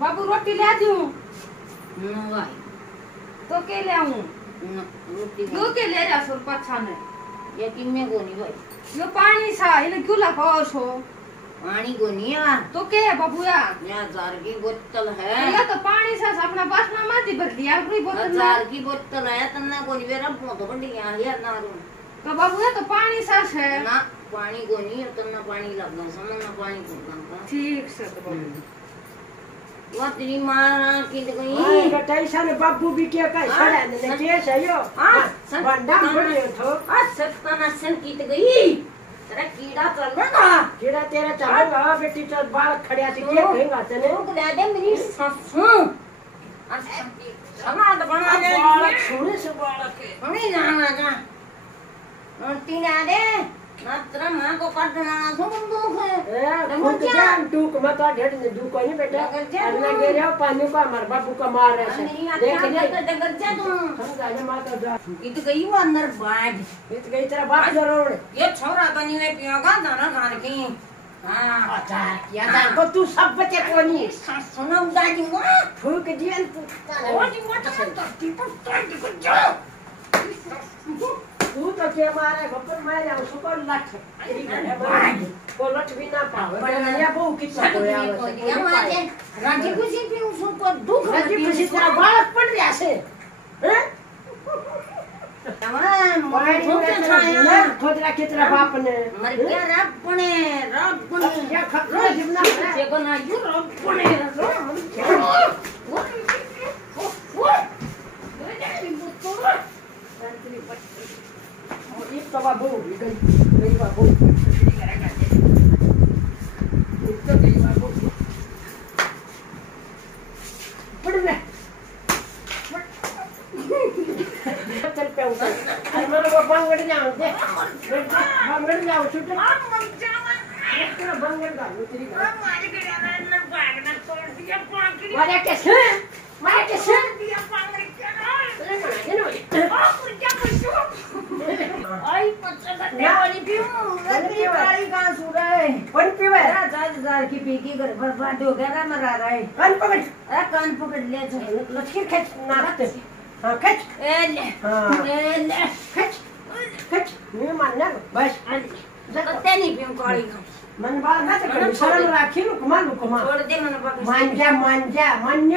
बाबू रोटी ले दूं? न भाई तो के ले आऊं? रोटी यो के ले रहा सुर पछा ने ये किन्ने को नहीं भाई यो पानी सा इने क्यों लगाओ छो? पानी को नहीं है तो के है बाबूया? यहाँ जार की बोतल है ये तो पानी सा अपना बासना माती भर दिया पूरी बोतल जार की बोतल है तन्ना को नहीं बेरा तो बंडी यहाँ लिया ना रू तो बाबूया तो पानी सा है ना पानी को नहीं है तन्ना पानी लगा समझना पानी को का ठीक से तो बाबू वो तेरी मां की तो गई गटाईसा ने बाबू भी क्या कह छड़ा ने के सयो हां बंडा पड़ियो थो सत्ता सन की तो गई तेरा कीड़ा कर ना कीड़ा तेरा चलेगा बेटी तो बाल खड़िया से के कहेगा तने तो ले दे मेरी ससु समाद बना ले बाल छोड़े से बाल के नहीं जाना जा रोटी ला दे मात्र मां को काटना ना दुख है ए मुझे जान दुख मत ढेड ने दुख नहीं बेटा अन्ना गिरे पानी का मार बाबू का मार रहे देख ले तो डगर जा तू हम गाने माता जा इत गई वो अंदर बाढ़ इत गई तेरा बाप जरूर ये छोरा बनी में पियोगा दाना खान की हां अच्छा क्या जान को तू सब बच्चे को नहीं सुनो दादी वो फूक दिया तू वो जी मत तो जा तू तो के मारे बपर मारे आउ सुपर लाख को लट भी ना पावे पर या बहु कितना होया मारे राजी खुशी भी उसको को दुख राजी खुशी तेरा बालक पड़ रहा से हैं तमाम मोबाइल में छाया खोदरा कितना बाप ने मर गया रब पुणे या खतरा जीवना से बना यू रब पुणे ये तो बाबू गई बाबू तो गई बाबू पड़ ले चल पे ऊपर मेरे को बंगड़ जाऊं दे बंगड़ जाऊं छूट तेरा बंगड़ डाल तेरी मारे कैसे दिया पांगड़ आई पत्ता बट्टे वाली पीऊं तेरी काली का सूरा है कौन पीवे 4000 की पी की घर बर्बाद हो गया मरा रहा है कान पकड़ अरे कान पकड़ ले लकीर खींच नाक हां खींच ए ले खींच मैं मानना बस जगते नहीं पीऊं काली का मन बाल ना कर शर्म राखी लो कुमा छोड़ दे मन पकड़ मान्या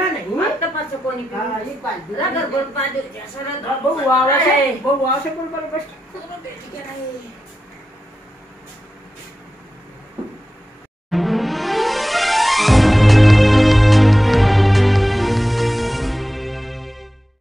नहीं मत तो पास को नहीं हां पीऊं ये बात अगर बर्बाद हो जाए सर बहु आवे से कोई बस बेटी के नहीं